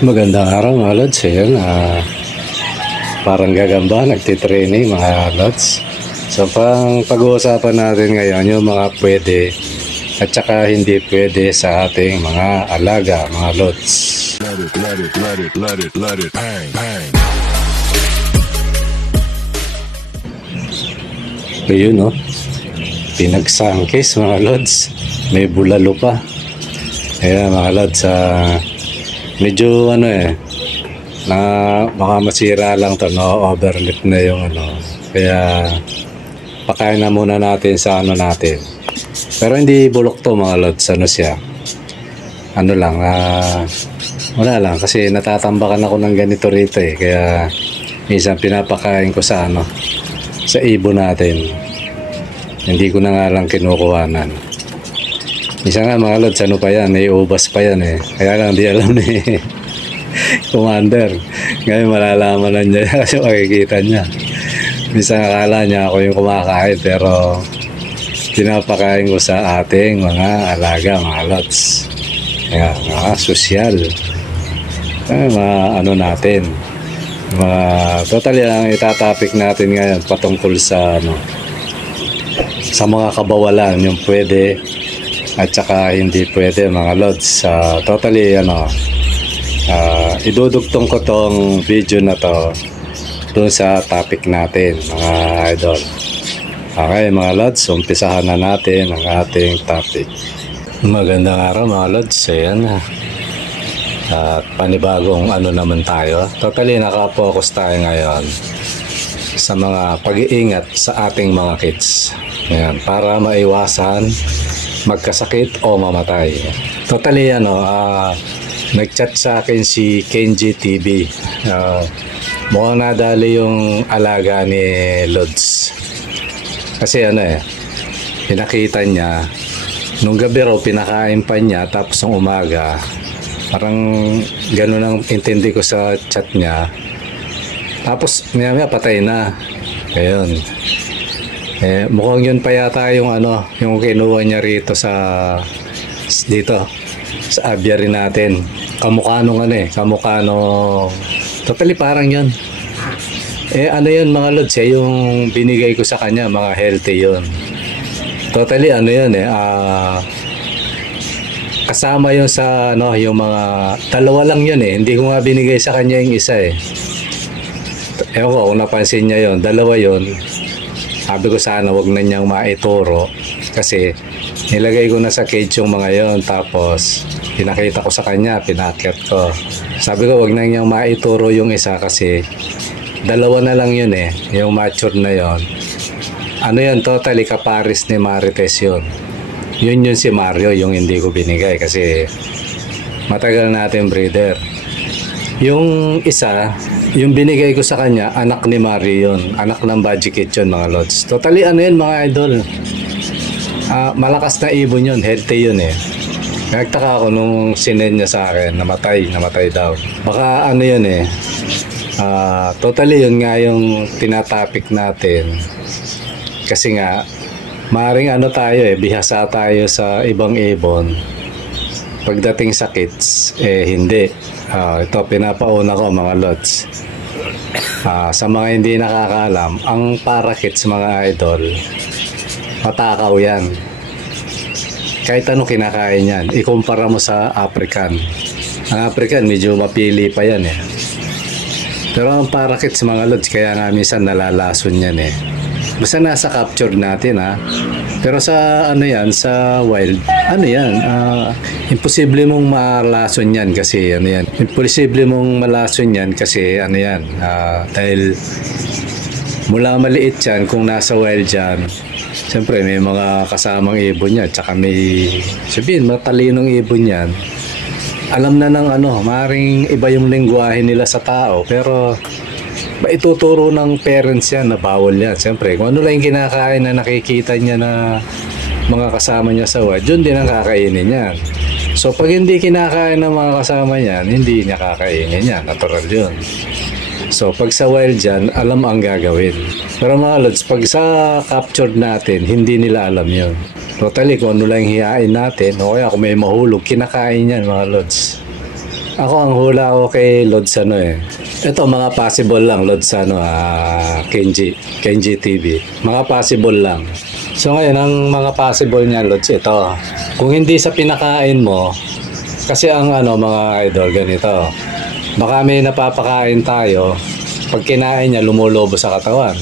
Magandang araw mga lods. Ayan, parang gagamba, nagtitraining mga lods. So pag-uusapan natin ngayon yung mga pwede at saka hindi pwede sa ating mga alaga mga lods. Let it, bang. Ayun no, pinagsangkis mga lods, may bulalo pa. Ayan mga lods, medyo na baka masira lang to, no, overlip na yung kaya pakain na muna natin sa natin, pero hindi bulok to mga lods. Siya wala lang kasi natatambakan ako ng ganito rito kaya minsan pinapakain ko sa sa ibon natin, hindi ko na nga lang kinukuhanan. Minsan nga mga lods, pa yan, may ubas pa yan kaya lang di alam ni Commander. Ngayon malalaman na niya kasi makikita niya. Minsan akala niya ako yung kumakain, pero pinapakain ko sa ating mga alaga mga lods. Kaya mga sosyal, mga natin, mga totally ang itatopic natin ngayon patungkol sa sa mga kabawalan, yung pwede at saka hindi pwede mga lods. Totally idudugtong ko tong video na to doon sa topic natin mga idol. Okay mga lods, umpisahan na natin ang ating topic. Magandang araw mga lods. Ayan, at panibagong naman tayo. Totally nakapokus tayo ngayon sa mga pag-iingat sa ating mga kids. Ayan, para maiwasan magkasakit o mamatay. Totally nagchat sa akin si Kenji TV. Mukhang nadali yung alaga ni Lods. Kasi pinakita niya nung gabi raw, pinakain pa niya, tapos ng umaga parang gano'n ang intindi ko sa chat niya, tapos maya patay na. Ayun, mukhang yun pa yata yung yung kinuha niya rito dito sa aviary natin. Kamukha nung kamukha nung totally parang yun. Yun mga lods, yung binigay ko sa kanya, mga healthy yun. Totally yun kasama yun sa yung mga dalawa lang yun hindi ko nga binigay sa kanya yung isa ewan ko kung napansin niya yun, dalawa yun. Sabi ko sana wag na niyang maituro kasi nilagay ko na sa cage yung mga yon, tapos pinakita ko sa kanya, pinakyat ko. Sabi ko wag na niyang maituro yung isa kasi dalawa na lang yun yung mature na yon. Yun, totally kaparis ni Marites yun. Yun si Mario, yung hindi ko binigay kasi matagal natin breeder. Yung isa, yung binigay ko sa kanya, anak ni Mario yun, anak ng Budget yun mga lods. Totally yun mga idol, malakas na ibon yun, healthy yun Nagtaka ako nung sinend niya sa akin, namatay daw. Baka yun totally yun nga yung tinatopic natin. Kasi nga maring tayo bihasa tayo sa ibang ibon. Pagdating sa kids hindi. Ito pinapauna ko mga lods. Sa mga hindi nakakaalam, ang parakeets mga idol, matakaw yan. Kahit anong kinakain yan, ikumpara mo sa African. Ang African medyo mapili pa yan pero ang parakeets mga lods, kaya nga minsan nalalason yan basta nasa capture natin pero sa sa wild imposible mong malason yan kasi imposible mong malason yan kasi dahil mula maliit yan, kung nasa wild yan, siyempre may mga kasamang ibon yan, tsaka may sabihin matalinong ibon yan, alam na ng maring iba yung lengguwahe nila sa tao, pero maituturo ng parents yan na bawal yan. Siyempre, kung ano lang yung kinakain na nakikita niya na mga kasama niya sa wild, yun din ang kakainin yan. So, pag hindi kinakain ng mga kasama niyan, hindi niya kakainin yan. Natural yun. So, pag sa wild yan, alam ang gagawin. Pero mga lods, pag sa captured natin, hindi nila alam yun. Totally, kung ano lang hiyain natin, o kaya kung may mahulog, kinakain yan mga lods. Ako ang hula ko kay Lods ano eh. Ito mga possible lang Lods ano, Kenji TV. Mga possible lang. So ngayon ang mga possible niya Lods ito. Kung hindi sa pinakain mo, kasi ang ano mga idol ganito. Baka may napapakain tayo, pag kinain niya lumulobo sa katawan.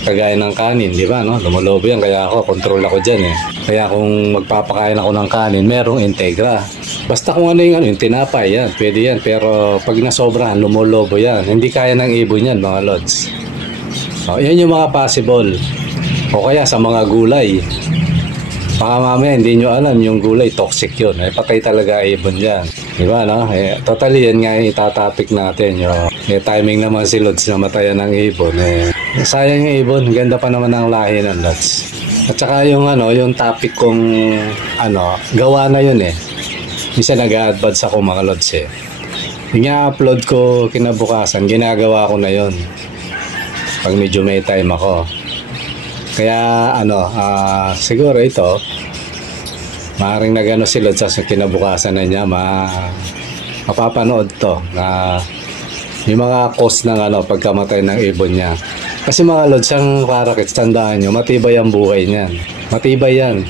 Kagaya ng kanin, di ba, no? Lumulobo yan, kaya ako, control ako dyan eh. Kaya kung magpapakain ako ng kanin, merong Integra. Basta kung ano yung tinapay, yan, pwede yan. Pero pag nasobrahan, lumulobo yan. Hindi kaya ng ibon yan, mga lods. So, yan yung mga possible. O kaya sa mga gulay. Baka mamaya hindi nyo alam yung gulay, toxic yun. Eh, patay talaga ibon dyan. Di ba, no? Eh, totally, yan nga itatopic natin. Yung timing naman si Lods na matayan ng ibon. Sayang yung ibon. Ganda pa naman ang lahi ng Lods. At saka yung, yung topic kong, gawa na yun eh. Minsan nag-a-advance ako mga Lods eh. Yung upload ko kinabukasan, ginagawa ko na yun. Pag medyo may time ako. Kaya siguro ito maaaring nagano si Lods sa kinabukasan na niya mapapanood to na yung mga cause ng pagkamatay ng ibon niya. Kasi mga Lods, ang parakeets, tandaan nyo, matibay ang buhay niyan. Matibay yan.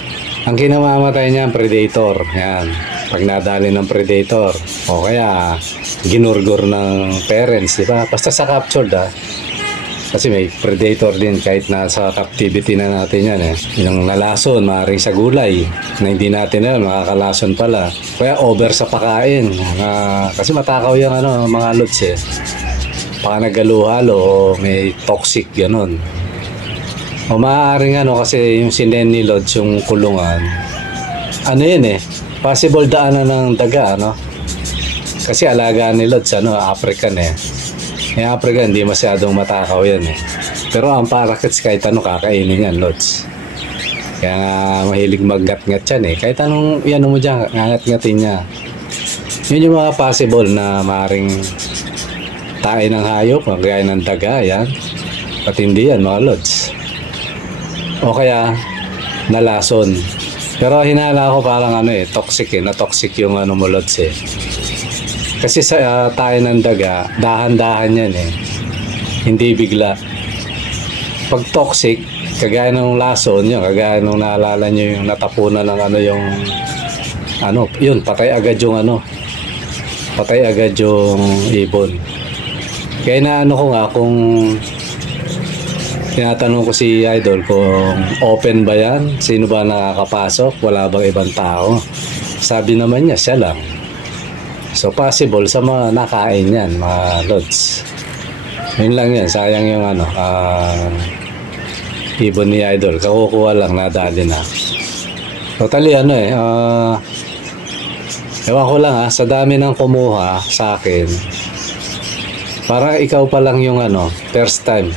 Ang kinamamatay niya, predator. Yan. Pag nadali ng predator o kaya ginurgur ng parents, di ba? Basta sa captured kasi may predator din kahit nasa captivity na natin yan eh. Yung nalason, maaaring sa gulay na hindi natin alam, nakakalason pala. Kaya over sa pakain. Kasi matakaw yung mga Lods eh. Baka nagaluhalo o may toxic ganon. O maaaring kasi yung sinen ni Lods, yung kulungan. Yun eh. Possible daanan ng daga, Kasi alaga ni Lods, African eh. Yung Africa, hindi masyadong matakaw yan eh. Pero ang parakeets, kahit kakainin yan, Lods. Kaya nga, mahilig mag-ngat-ngat yan eh. Kahit anong, mo dyan, ngat-ngatin niya. Yun yung mga possible na maaaring tae ng hayop, magaya ng daga, yan. At hindi yan, mga Lods. O kaya, nalason. Pero hinala ko parang toxic eh. Na-toxic yung mo, Lods eh. Kasi sa tayo ng daga, dahan-dahan yan eh. Hindi bigla. Pag toxic, kagaya ng lason nyo, kagaya nung naalala nyo yung natapunan ng yun, patay agad yung patay agad yung ibon. Kaya ko nga kung tinatanong ko si Idol kung open ba yan, sino ba nakakapasok, wala bang ibang tao. Sabi naman niya, siya lang. So possible sa mga nakain yan, mga Lods. Yun lang yan, sayang yung ibon ni Idol. Kakukuha lang, nadali na. Totally ewan ko lang sa dami ng kumuha sa akin, parang ikaw pa lang yung first time.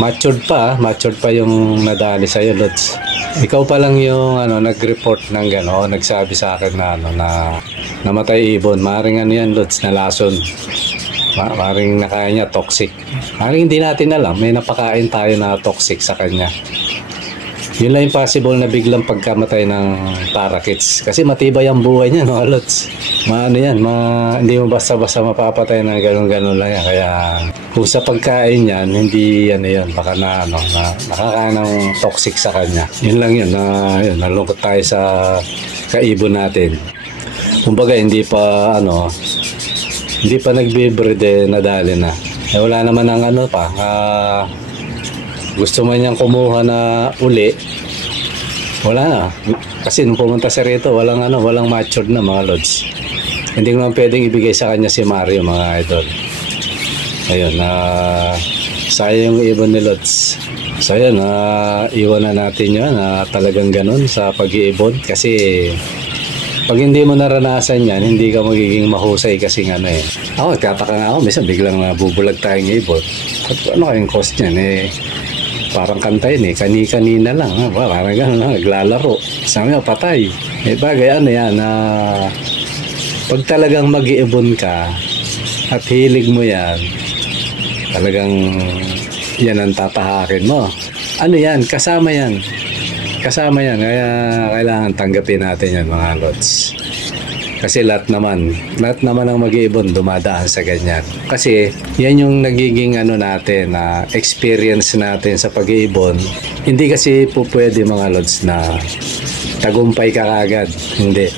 Matured pa yung nadali sa'yo, Lods. Ikaw pa lang yung nag-report ng gano'n, nagsabi sa akin na na namatay ibon. Maring yan, Lods, nalason. Maring nakain niya toxic. Maring hindi natin alam, may napakain tayo na toxic sa kanya. Yun lang yung possible na biglang pagkamatay ng parakeets. Kasi matibay ang buhay niya, Lods. Hindi mo basta-basta mapapatay ng gano'n-gano'n lang yan. Kaya kung sa pagkain yan, hindi yan, baka nakakain ng toxic sa kanya. Yun lang yun, nalungkot tayo sa kaibon natin. Kumbaga hindi pa nagbe-breed nadali na. Wala naman ang gusto man niyang kumuha na uli, wala na. Kasi nung pumunta sa rito, walang matured na, mga Lods. Hindi ko naman pwedeng ibigay sa kanya si Mario, mga Idol. Ayun, sayang yung ibon ni Lods. So ayun, iwan na natin yun talagang ganun sa pag-iibon. Kasi pag hindi mo naranasan yan, hindi ka magiging mahusay kasi Ako, tataka nga ako, minsan biglang bubulag tayong ibon. At kayong cost niyan parang kanta yun kani-kanina lang. Parang gano'n naglalaro. Sabi nga, patay. Bagay yan, pag talagang mag-iibon ka at hilig mo yan, talagang yan ang tatahakin mo. Kasama yan. Kaya kailangan tanggapin natin yan, mga Lods. Kasi lahat naman ang mag-iibon dumadaan sa ganyan. Kasi yan yung nagiging ano natin, na experience natin sa pag-iibon. Hindi kasi po pwede mga lods na tagumpay ka kagad. Hindi.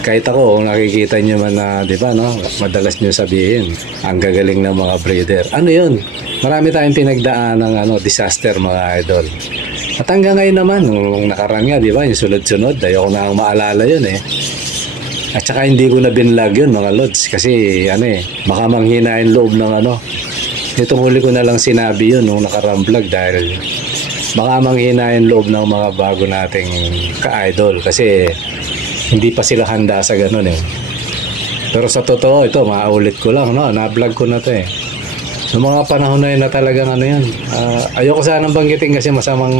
Kahit ako, nakikita nyo man na, di ba, no? Madalas nyo sabihin, ang gagaling ng mga breeder. Ano yun? Marami tayong pinagdaan ng disaster mga idol. At hanggang ngayon naman, nung nakaraan nga, di ba, yung sunod-sunod, ayoko na ang maalala yun eh. At saka hindi ko na binlog yun mga lods kasi baka manghina yung loob ng Itong huli ko na lang sinabi yun nung nakarang vlog dahil baka manghina yung loob ng mga bago nating ka-idol kasi hindi pa sila handa sa ganun eh. Pero sa totoo ito, maulit ko lang, na-vlog ko na to eh. Noong mga panahon na yun na talagang yan. Ayoko sanang banggitin kasi masamang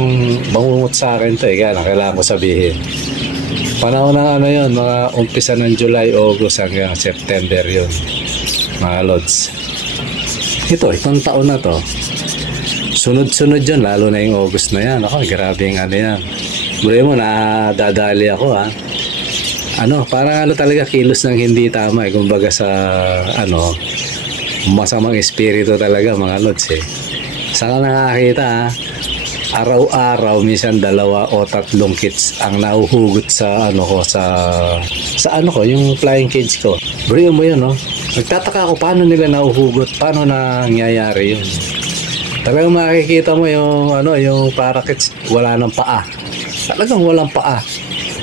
bangungot sa akin to eh. Kaya kailangan ko sabihin. Panahon ng yun, mga umpisa ng July, August hanggang September yun. Mga lods. Itong taon na to. Sunod-sunod yun, lalo na yung August na yan. Grabe yung yan. Bure mo, nadadali ako ha. Parang talaga kilos ng hindi tama eh. Kumbaga sa masamang espiritu talaga mga lods eh. Saan ka nakakita ha? Araw-araw minsan 2 o 3 kits ang nahuhugot sa yung flying cage ko. Bro mo yun nagtataka ako paano nila nahuhugot, paano nangyayari yun. Talagang makikita mo yung parakeets wala ng paa, talagang walang paa,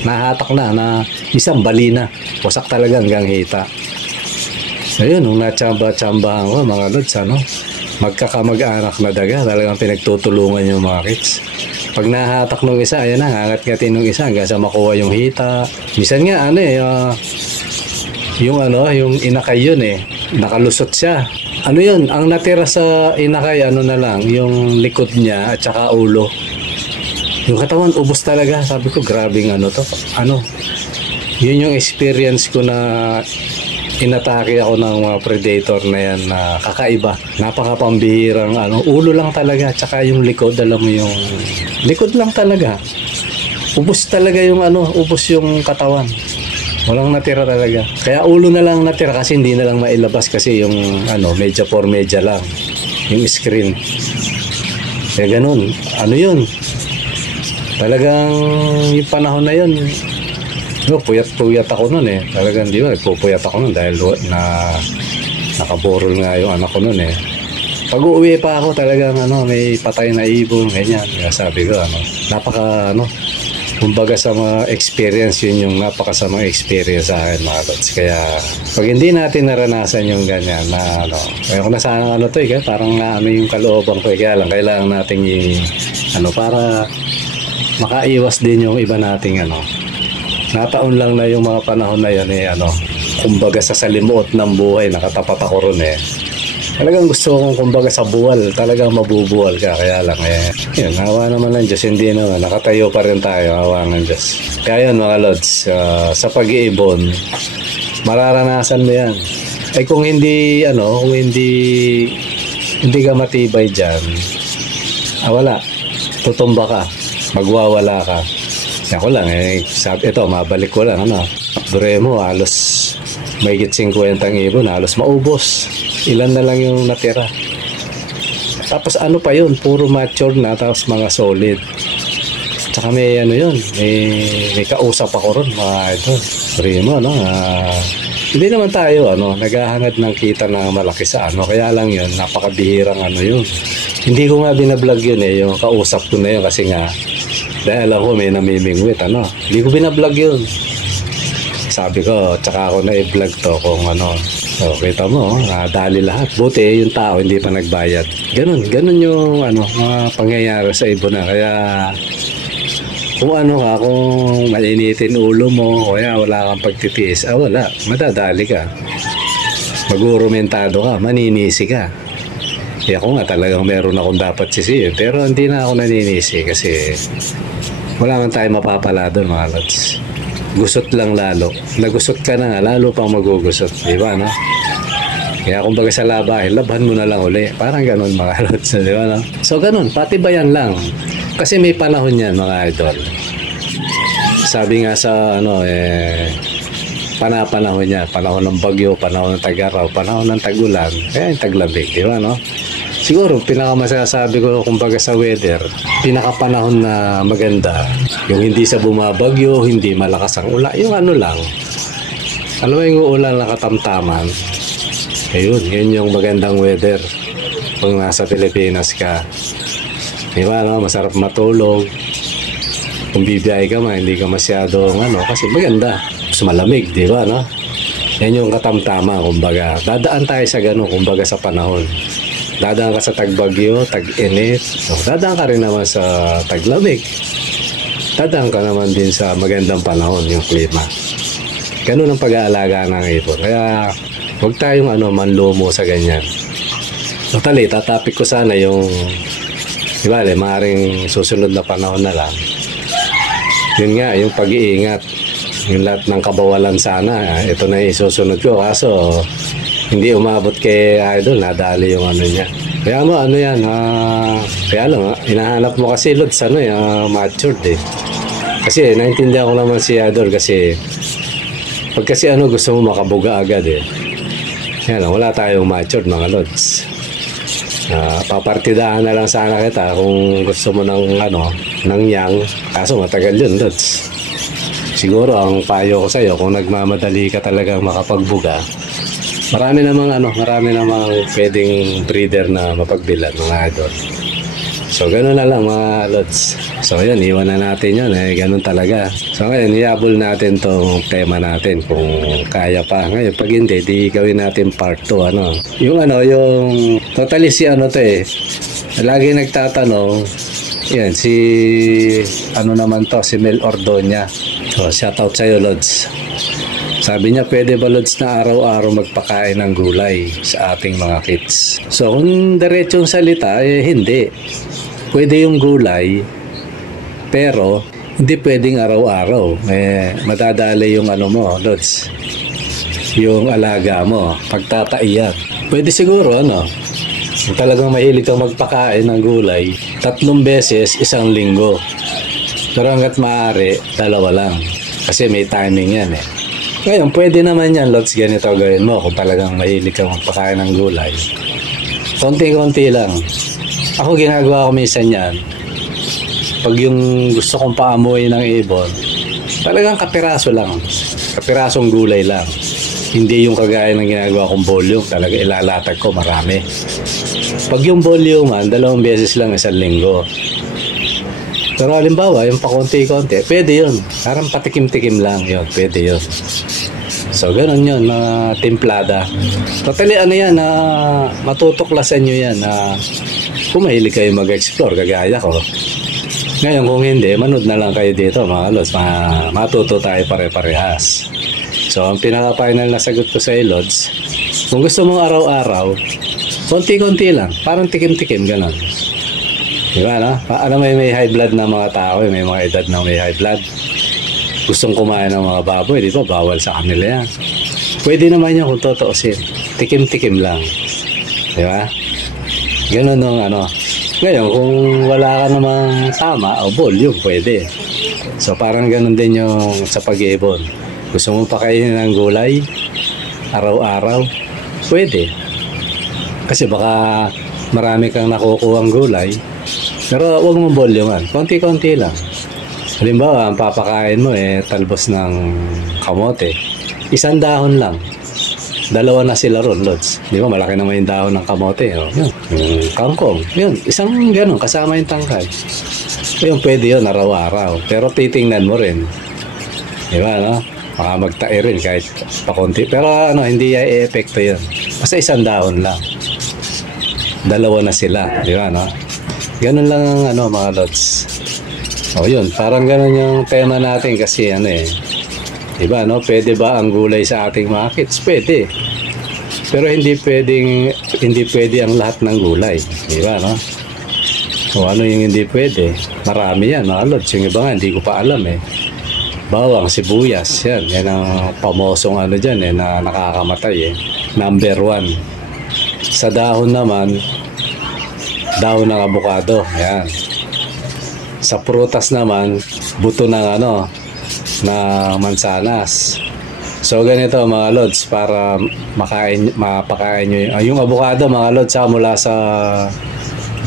nahatak na isang bali na, wasak talaga hanggang hita. Ayun, nung natsamba-tsambahan ko mga lods magkakamag-anak na daga, talagang pinagtutulungan yung mga kids. Pag nahatak ng isa, ayan na, hangat-ngatin ng isa hanggang sa makuha yung hita. Minsan nga, yung inakay yun nakalusot siya. Yun, ang natira sa inakay, na lang, yung likod niya at saka ulo. Yung katawan, ubos talaga. Sabi ko, grabing to. Yun yung experience ko na inatake ako ng mga predator na yan na kakaiba. Napakapambihirang ulo lang talaga. Tsaka yung likod, alam mo yung likod lang talaga. Ubos talaga yung ubos yung katawan. Walang natira talaga. Kaya ulo na lang natira kasi hindi na lang mailabas kasi yung media for media lang. Yung screen. Kaya ganun. Yun? Talagang yung panahon na yun, puyat-puyat ako nun eh. Talagang di ba, pupuyat ako nun dahil nakaborol nga yung anak ko nun eh. Pag uuwi pa ako talagang may patay na ibon, ganyan. Kaya sabi ko, kumbaga sa mga experience, yun yung napakasamang experience sa akin mga lods. Kaya pag hindi natin naranasan yung ganyan na kaya ko na sana parang yung kalooban ko kaya lang kailangan nating para makaiwas din yung iba nating nataon lang na yung mga panahon na yan kumbaga sa salimuot ng buhay nakatapat ako ron talagang gusto kong kumbaga sa buwal talagang mabubuwal ka, kaya lang yun, hawa naman ng Diyos, hindi naman nakatayo pa rin tayo, hawa ng Diyos. Kaya yun mga lods, sa pag-iibon mararanasan mo yan kung hindi hindi ka matibay dyan, wala, tutumba ka, magwawala ka. Ako lang sabi, ito mabalik ko lang dure mo halos mahigit 50 ibon, halos maubos, ilan na lang yung natira. Tapos pa yun, puro mature na, tapos mga solid. Tsaka may may kausap ako ron mga idol. Dure mo hindi naman tayo naghahangad ng kita na malaki sa kaya lang yun, napakabihirang yun. Hindi ko nga binablog yun yung kausap ko na yun kasi nga dahil alam ko may namimingwit hindi ko binablog yun. Sabi ko, tsaka ako na i-vlog to kung so kita mo, dali lahat. Buti yung tao hindi pa nagbayad. Ganun yung mga pangyayari sa ibon na. Kaya kung kung malinitin ulo mo o wala kang pagtitiis, wala, madadali ka, magurumentado ka, maninisi ka. Ako nga talagang meron akong dapat sisihin, pero hindi na ako naninisi kasi wala man tayo mapapala doon mga lods. Gusot lang lalo. Nagusot ka na nga, lalo pang magugusot. Diba Kaya kumbaga sa labahin, labhan mo na lang uli. Parang ganun mga lods. Diba So ganun, patibayan lang. Kasi may panahon yan mga idol. Sabi nga sa Panahon niya, panahon ng bagyo, panahon ng tag-araw, panahon ng tag-ulan, kaya yung taglamig, di ba, no? Siguro, pinakamasasabi ko kumbaga sa weather, pinakapanahon na maganda, yung hindi sa bumabagyo, hindi malakas ang ulan, yung ano lang, alam mo yung ulan na katamtaman, ayun, yun yung magandang weather kung nasa Pilipinas ka. Di ba, no? Masarap matulog. Kung bibiyay ka man, hindi ka masyadong kasi maganda. Mas malamig, di ba, no? Yan yung katamtama, kumbaga. Dadaan tayo sa gano'n, kumbaga sa panahon. Dadaan ka sa tagbagyo, tag-init. So, dadaan ka rin naman sa taglamig. Dadaan ka naman din sa magandang panahon, yung klima. Ganun ang pag-aalaga ng ibon. Kaya, huwag tayong manlumo sa ganyan. Totally, tatapik ko sana yung, di ba, maaaring susunod na panahon na lang. Yun nga, yung pag-iingat. Yung lahat ng kabawalan sana, ito na isusunod ko. Kaso, hindi umabot kay Idol, nadali yung niya. Kaya mo, yan, kaya lang, hinahanap mo kasi Lods, matured eh. Kasi, naintindihan ko naman si Idol kasi, pag kasi gusto mo makabuga agad eh. Yan, wala tayong matured mga Lods. Papartidahan na lang sana kita kung gusto mo ng ng yang, kaso matagal yun Lods. Siguro ang payo ko sa'yo, kung nagmamadali ka talagang makapagbuga, marami namang pwedeng breeder na mapagbilad mga Idol. So gano'n na lang mga Lods. So yun, iwan na natin yun ganun talaga. So ngayon, iabol natin tong tema natin kung kaya pa. Ngayon, pag hindi, di gawin natin part 2 yung totally si lagi nagtatanong. Yan, si naman to, si Mel Ordoña. So shoutout sa'yo Lods. Sabi niya, pwede ba Lods na araw-araw magpakain ng gulay sa ating mga kids? So kung diretsong salita, hindi. Pwede yung gulay, pero hindi pwedeng araw-araw. Madadali yung mo, Lods. Yung alaga mo, pagtataiyan. Pwede siguro, kung talagang mahilig kang magpakain ng gulay, 3 beses, 1 linggo. Pero hanggat maaari, 2 lang. Kasi may timing yan Ngayon, pwede naman yan, Lods, ganito gawin mo. Kung talagang mahilig kang magpakain ng gulay, konti-konti lang. Ako ginagawa ko minsan yan. Pag yung gusto kong paamuin ng ibon, talagang kapiraso lang. Kapirasong gulay lang. Hindi yung kagaya ng ginagawa kong volume. Talaga ilalatag ko marami. Pag yung volume 2 beses lang 1 linggo. Pero halimbawa, yung pakonti-konti, pwede yun. Parang patikim-tikim lang yun. Pwede yun. So, ganun yun, mga timplada. Totally, matutuklasan nyo yan kung mahilig kayo mag-explore, kagaya ko. Ngayon, kung hindi, manood na lang kayo dito, mga Lods. Matuto tayo pare-parehas. So, ang pinaka-final na sagot ko sa Lods, kung gusto mong araw-araw, konti-konti lang, parang tikim-tikim, ganun. Diba, may high blood na mga tao, may mga edad na may high blood. Gustong kumain ng mga baboy, di ba? Bawal sa kanila yan. Pwede naman yan kung totoosin. Tikim-tikim lang. Di ba? Ganun Ngayon, kung wala ka namang tama o volume, pwede. So, parang ganun din yung sa pag-iibon. Gusto mo pakainin ng gulay, araw-araw, pwede. Kasi baka marami kang nakukuhang gulay, pero huwag mong volume. Konti-konti lang. Halimbawa, ang papakain mo talbos ng kamote. 1 dahon lang. 2 na sila ron, Lods. Di ba, malaki naman yung dahon ng kamote. Yun, yung kangkong. Yun, isang ganun, kasama yung tangkay. Yun, pwede yun, araw-araw. Pero titingnan mo rin. Di ba, Baka magtae rin kahit pakunti. Pero hindi i-epekto yun. Basta 1 dahon lang. 2 na sila. Di ba, Ganun lang ang mga Lods. O yun, parang ganun yung tema natin kasi diba, pwede ba ang gulay sa ating mga kids? Pwede. Pero hindi pwede ang lahat ng gulay. Diba, O yung hindi pwede? Marami yan, mga Lods. Yung iba nga, hindi ko pa alam Bawang, sibuyas, yan. Yan ang pamosong dyan na nakakamatay Number 1. Sa dahon naman, dahon ng abukado. Yan. Sa prutas naman, buto ng na mansanas. So ganito mga lods, para mapakain nyo yung avocado mga lods, mula sa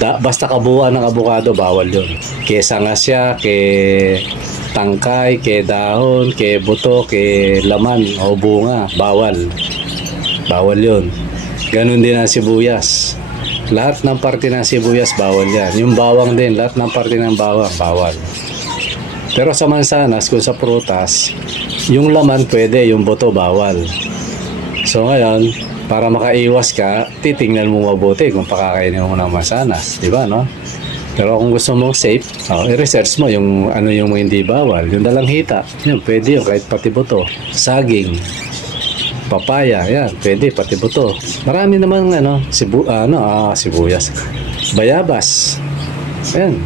basta kabuuan ng avocado, bawal yun. Ke sanga siya, ke tangkay, ke dahon, ke buto, ke laman o bunga, bawal yun. Ganun din ang sibuyas, lahat ng parte ng sibuyas bawal yan. Yung bawang din, lahat ng parte ng bawang bawal. Pero sa mansanas, kung sa prutas, yung laman pwede, yung buto bawal. So ngayon, para makaiwas ka, titingnan mo mabuti kung pakakainin mo ng mansanas, di ba, no? Pero kung gusto mong safe, i-research mo yung ano yung hindi bawal. Yung dalanghita, yun, pwede yun, kahit pati buto. Saging, papaya, yan, pwede, pati buto. Marami naman, sibuyas. Bayabas, yan.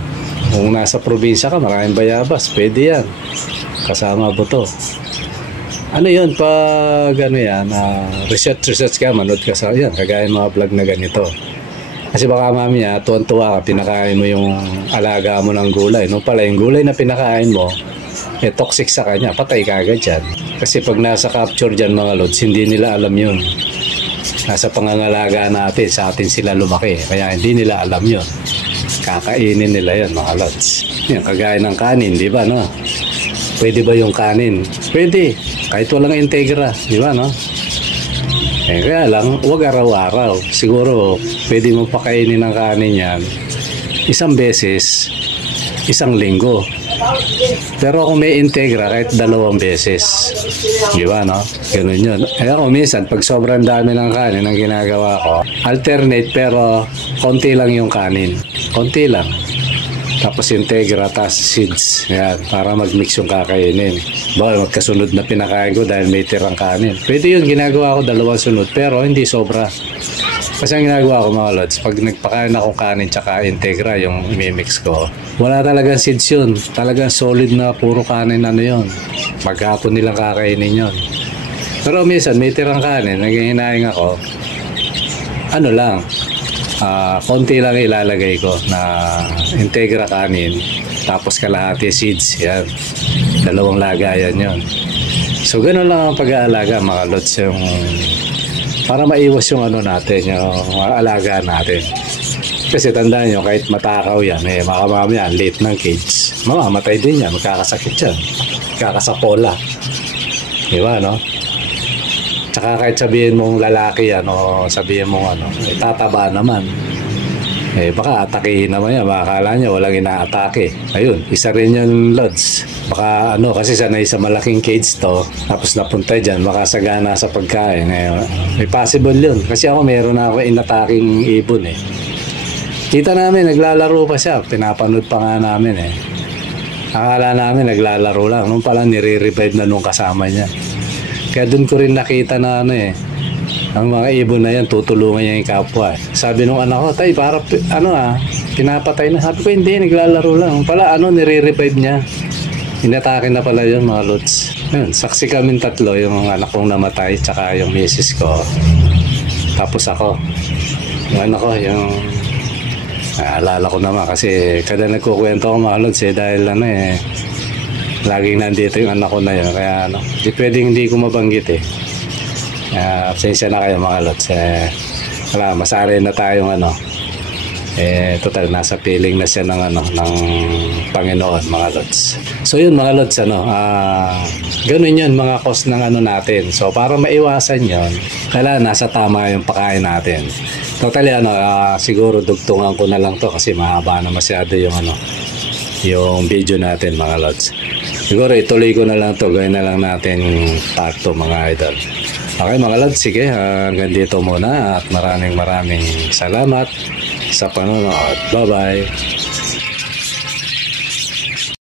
Kung nasa probinsya ka, maraming bayabas, pwede yan. Kasama buto. Ano yun, pag research ka, manood ka sa yan, kagaya mga vlog na ganito. Kasi baka mamaya, tuwan-tuwa ka, pinakain mo yung alaga mo ng gulay. No pala, yung gulay na pinakain mo, toxic sa kanya, patay ka agad yan. Kasi pag nasa capture dyan mga lods, hindi nila alam yun. Nasa pangangalaga natin, sa atin sila lumaki. Kaya hindi nila alam yun. Kakainin nila yun mga lods. Yan, kagaya ng kanin, di ba, no? Pwede ba yung kanin? Pwede. Kahit walang integra, di ba, no? Kaya lang, huwag araw-araw. Siguro, pwede mo pakainin ng kanin yan isang beses, isang linggo. Pero kung may integra, kahit 2 beses. Di ba, no? Ganun yun. Kaya kung minsan, pag sobrang dami ng kanin ang ginagawa ko, alternate pero konti lang yung kanin. Konti lang. Tapos integra, tapos seeds. Yan, para mag-mix yung kakainin. Baka magkasunod na pinakain ko dahil may tirang kanin. Pwede yun, ginagawa ko 2 sunod, pero hindi sobra. Kasi ang ginagawa ko mga lods, pag nagpakain akong kanin tsaka integra, yung imimix ko, wala talagang seeds yun. Talagang solid na puro kanin yun. Maghapon nilang kakainin yun. Pero minsan, may tirang kanin, naghihinaing ako, konti lang ilalagay ko na integra kanin, tapos kalahati seeds, yan. 2 lagayan yun. So ganun lang ang pag-aalaga mga lods, yung para maiwas yung natin, yung alaga natin. Kasi tandaan nyo, kahit matakaw yan, makamamaya, late ng cage, mamamatay din yan, magkakasakit yan, magkakasapola, di ba, no? Tsaka kahit sabihin mong lalaki yan, o sabihin mong tataba naman, baka atakihin naman yan, baka akala niya walang inaatake. Ayun, isa rin yung lods. Baka kasi sanay sa malaking cage to, tapos napunta dyan, baka sagana sa pagkain. May possible yun. Kasi ako meron na ako inataking ibon Kita namin, naglalaro pa siya. Pinapanood pa nga namin Akala namin naglalaro lang. Nung pala nire-revive na nung kasama niya. Kaya dun ko rin nakita na ang mga ibon na yan, tutulungan niya yung kapwa. Sabi nung anak ko, tay, para pinapatay na. Sabi ko, hindi, naglalaro lang. Pala, nire-revive niya. Inatake na pala yun, mga lods. Ayun, saksi kaming 3, yung anak kong namatay, tsaka yung misis ko. Tapos ako. Yung anak ko, alala ko naman, kasi kada nagkukwento ko, mga lods, dahil laging nandito yung anak ko na yun. Kaya di pwedeng hindi ko mabanggit absensya na kayo mga lods. Wala, masari na tayong total nasa piling na siya ng Panginoon mga lods. So yun mga lods, ganun yun mga cause ng natin. So para maiwasan yun, kailangan nasa tama yung pakain natin. Totally siguro dugtungan ko na lang to kasi mahaba na masyado yung video natin mga lods. Siguro ituloy ko na lang to, gawin na lang natin part 2 mga idol. Okay mga lods, sige, hanggang dito muna at maraming salamat sa panonood. Bye bye.